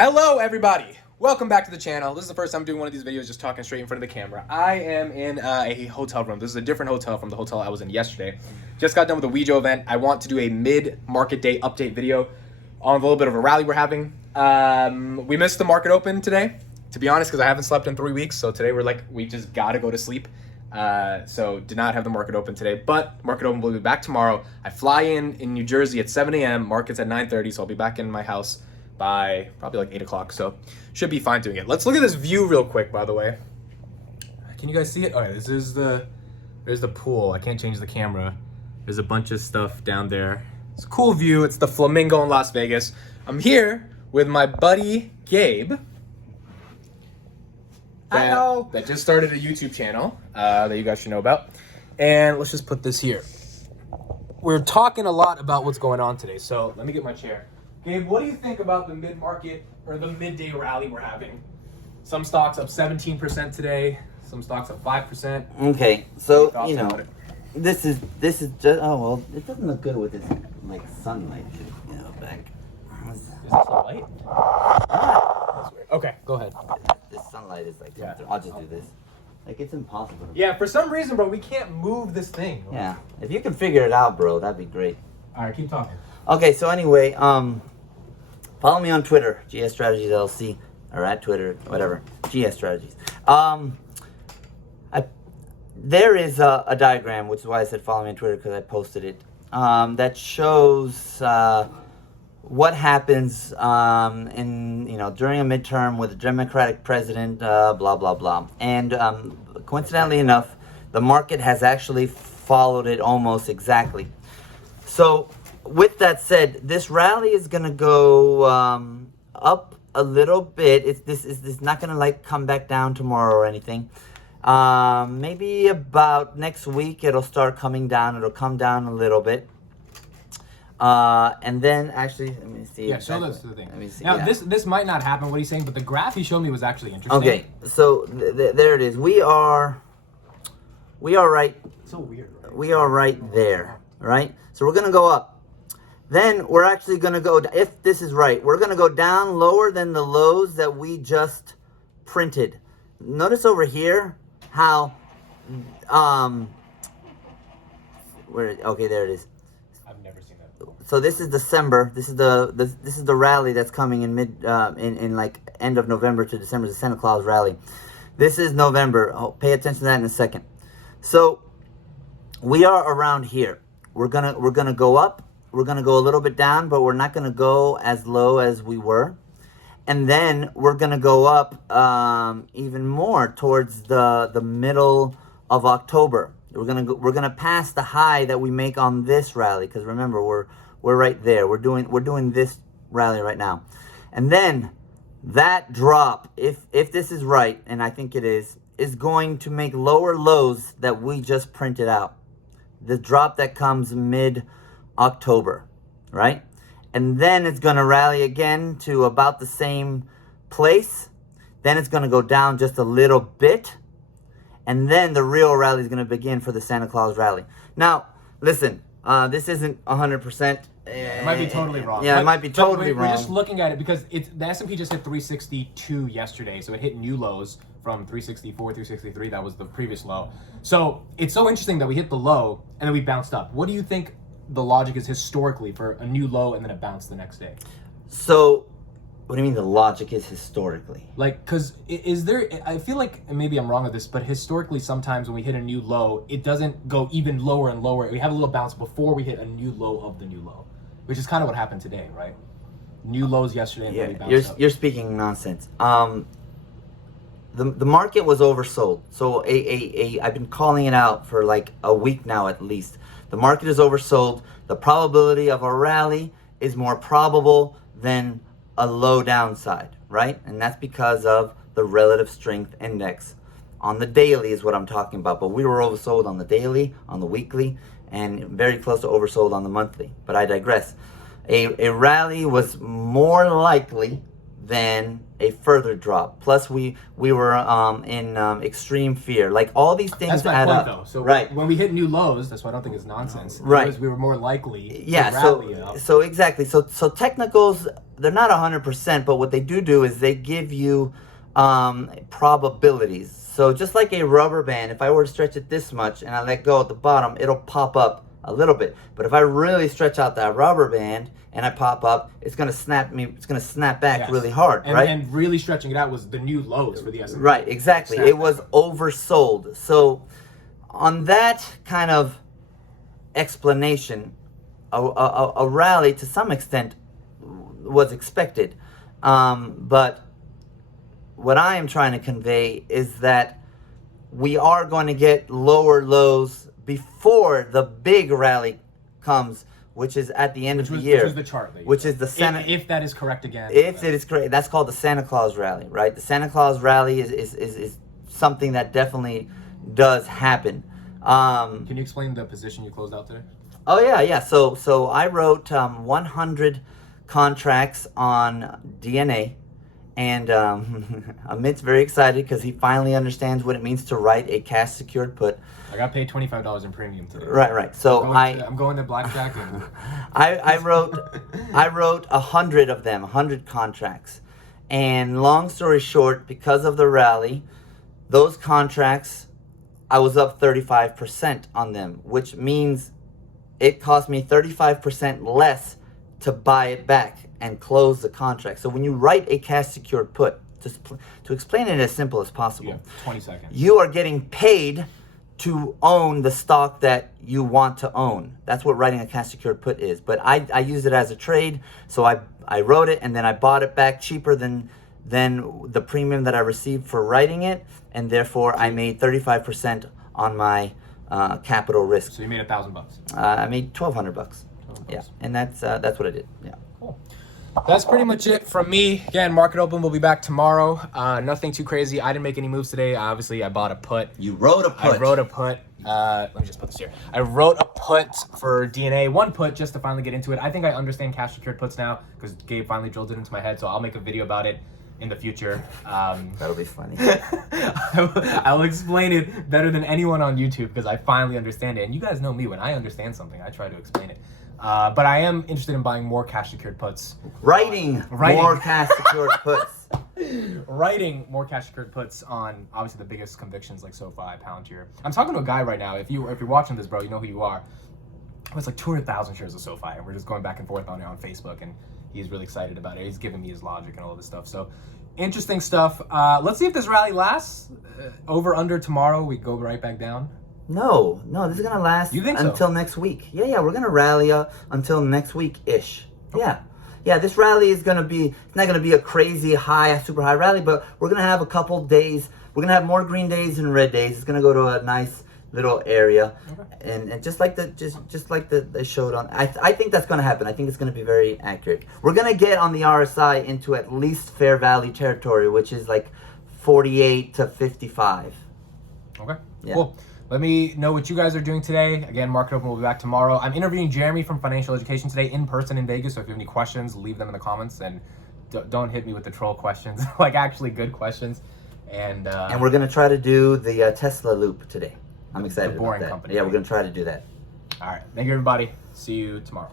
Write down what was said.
Hello everybody! Welcome back to the channel. This is the first time I'm doing one of these videos just talking straight in front of the camera. I am in a hotel room. This is a different hotel from the hotel I was in yesterday. Just got done with the Wejo event. I want to do a mid-market day update video on a little bit of a rally we're having. We missed the market open today, to be honest, because I haven't slept in 3 weeks. So today we just gotta go to sleep. So did not have the market open today, but market open will be back tomorrow. I fly in New Jersey at 7 a.m. Market's at 9:30, so I'll be back in my house by probably like 8 o'clock, so should be fine doing it. Let's look at this view real quick, by the way. Can you guys see it? All right, there's the pool. I can't change the camera. There's a bunch of stuff down there. It's a cool view. It's the Flamingo in Las Vegas. I'm here with my buddy Gabe. That just started a YouTube channel that you guys should know about. And let's just put this here. We're talking a lot about what's going on today, so let me get my chair. Gabe, what do you think about the mid-market or the midday rally we're having? Some stocks up 17% today, some stocks up 5%. Okay, so you know, this is just it doesn't look good with this like sunlight, back. Is this a light? Okay, go ahead. This sunlight is like, I'll just do this. Like, it's impossible. Yeah, for some reason, bro, we can't move this thing. Yeah, if you can figure it out, bro, that'd be great. All right, keep talking. Okay, so anyway, follow me on Twitter, GS Strategies LLC, or at Twitter, whatever, GS Strategies. There is a diagram, which is why I said follow me on Twitter, because I posted it, that shows what happens during a midterm with a Democratic president, blah, blah, blah. And coincidentally enough, the market has actually followed it almost exactly. So with that said, this rally is going to go up a little bit. This is not going to like come back down tomorrow or anything. Maybe about next week it'll start coming down. It'll come down a little bit. And then actually, let me see. Yeah, exactly. Show this to the thing. Let me see. Now, yeah. this might not happen, what he's saying, but the graph he showed me was actually interesting. Okay, so there it is. We are right. So weird, right? We are right there, right? So we're gonna go up. Then we're actually gonna go. If this is right, we're gonna go down lower than the lows that we just printed. Notice over here how okay, there it is. I've never seen that before. So this is December. This is the rally that's coming in in like end of November to December, the Santa Claus rally. This is November. Oh, pay attention to that in a second. So we are around here. We're gonna go up. We're gonna go a little bit down, but we're not gonna go as low as we were. And then we're gonna go up even more towards the middle of October. We're gonna pass the high that we make on this rally, because remember we're right there. We're doing this rally right now, and then that drop, if this is right, and I think it is going to make lower lows that we just printed out. The drop that comes mid-October, right? And then it's going to rally again to about the same place. Then it's going to go down just a little bit. And then the real rally is going to begin for the Santa Claus rally. Now, listen, this isn't 100%. It might be totally wrong. Yeah, it might be totally wrong. We're just looking at it because the S&P just hit 362 yesterday, so it hit new lows from 364, 363. That was the previous low. So it's so interesting that we hit the low and then we bounced up. What do you think the logic is historically for a new low and then it bounced the next day? So, what do you mean the logic is historically? Like, because is there, I feel like, and maybe I'm wrong with this, but historically sometimes when we hit a new low, it doesn't go even lower and lower. We have a little bounce before we hit a new low of the new low, which is kind of what happened today, right? New lows yesterday and then we bounced up. You're speaking nonsense. The market was oversold. So I've been calling it out for like a week now at least. The market is oversold. The probability of a rally is more probable than a low downside, right? And that's because of the relative strength index. On the daily is what I'm talking about, but we were oversold on the daily, on the weekly, and very close to oversold on the monthly. But I digress. A rally was more likely than a further drop. Plus, we were in extreme fear. Like all these things That's my add point, up. though. So right. when we hit new lows, that's why I don't think it's nonsense. Right. Because we were more likely Yeah. to rally up. So exactly. So technicals, they're not 100%, but what they do is they give you probabilities. So just like a rubber band, if I were to stretch it this much and I let go at the bottom, it'll pop up a little bit. But if I really stretch out that rubber band and I pop up, it's gonna snap back really hard, right? And really stretching it out was the new lows for the S&P. Right, exactly. It was oversold. So on that kind of explanation, a rally to some extent was expected. But what I am trying to convey is that we are going to get lower lows before the big rally comes, which is at the end of the year. Which is the chart. Which is the Santa. If that is correct again. If it is correct, that's called the Santa Claus rally, right? The Santa Claus rally is something that definitely does happen. Can you explain the position you closed out today? Oh yeah. So I wrote 100 contracts on DNA. And Amit's very excited because he finally understands what it means to write a cash secured put. I got paid $25 in premium today. Right. So I'm going to blackjack. And... I wrote 100 of them, 100 contracts. And long story short, because of the rally, those contracts, I was up 35% on them, which means it cost me 35% less to buy it back and close the contract. So when you write a cash secured put, to explain it as simple as possible, you have 20 seconds. You are getting paid to own the stock that you want to own. That's what writing a cash secured put is. But I use it as a trade, so I wrote it and then I bought it back cheaper than the premium that I received for writing it, and therefore I made 35% on my capital risk. So you made $1,000. I made $1,200. Yeah, and that's what I did. Yeah. Cool. That's pretty much it from me. Again, market open. We'll be back tomorrow. Nothing too crazy. I didn't make any moves today. Obviously, I bought a put. You wrote a put. I wrote a put. Let me just put this here. I wrote a put for DNA. One put just to finally get into it. I think I understand cash secured puts now because Gabe finally drilled it into my head. So I'll make a video about it in the future. That'll be funny. I will explain it better than anyone on YouTube because I finally understand it. And you guys know me. When I understand something, I try to explain it. But I am interested in buying more cash secured puts. Writing more cash secured puts. Writing more cash secured puts on obviously the biggest convictions like SoFi, Palantir. I'm talking to a guy right now. If you're watching this, bro, you know who you are. It was like 200,000 shares of SoFi, and we're just going back and forth on it on Facebook, and he's really excited about it. He's giving me his logic and all this stuff. So interesting stuff. Let's see if this rally lasts. Over under tomorrow, we go right back down. No, this is gonna last until next week. Yeah, we're gonna rally up until next week-ish. Okay. Yeah, this rally is gonna be, it's not gonna be a crazy high, super high rally, but we're gonna have a couple days. We're gonna have more green days than red days. It's gonna go to a nice little area, and just like they showed on. I think that's gonna happen. I think it's gonna be very accurate. We're gonna get on the RSI into at least fair value territory, which is like 48 to 55. Okay. Yeah. Cool. Let me know what you guys are doing today. Again, Market Open will be back tomorrow. I'm interviewing Jeremy from Financial Education today in person in Vegas. So if you have any questions, leave them in the comments, and don't hit me with the troll questions, like actually good questions. And we're gonna try to do the Tesla loop today. I'm excited the boring about that. company. Yeah, we're gonna try to do that. All right. Thank you, everybody. See you tomorrow.